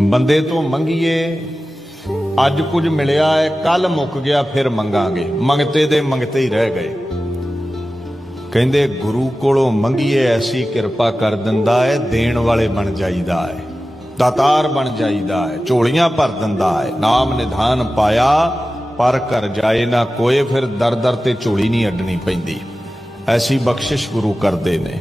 ਬੰਦੇ ਤੋਂ ਮੰਗੀਏ। ਅੱਜ ਕੁਝ ਮਿਲਿਆ ਹੈ ਕੱਲ ਮੁੱਕ ਗਿਆ, ਫਿਰ ਮੰਗਾਂਗੇ। ਮੰਗਤੇ ਦੇ ਮੰਗਤੇ ਹੀ ਰਹਿ ਗਏ। ਕਹਿੰਦੇ, ਗੁਰੂ ਕੋਲੋਂ ਮੰਗੀਏ, ਐਸੀ ਕਿਰਪਾ ਕਰ ਦਿੰਦਾ ਹੈ ਦੇਣ ਵਾਲੇ ਬਣ ਜਾਈਦਾ ਹੈ ਦਾਤਾਰ ਬਣ ਜਾਈਦਾ ਹੈ ਝੋਲੀਆਂ ਭਰ ਦਿੰਦਾ ਹੈ ਨਾਮ ਨਿਧਾਨ ਪਾਇਆ, ਪਰ ਕਰ ਜਾਏ ਨਾ ਕੋਏ, ਫਿਰ ਦਰ ਦਰ ਤੇ ਝੋਲੀ ਨਹੀਂ ਅੱਡਣੀ ਪੈਂਦੀ। ਐਸੀ ਬਖਸ਼ਿਸ਼ ਗੁਰੂ ਕਰਦੇ ਨੇ।